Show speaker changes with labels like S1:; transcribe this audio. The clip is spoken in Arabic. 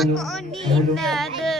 S1: Oh, need that.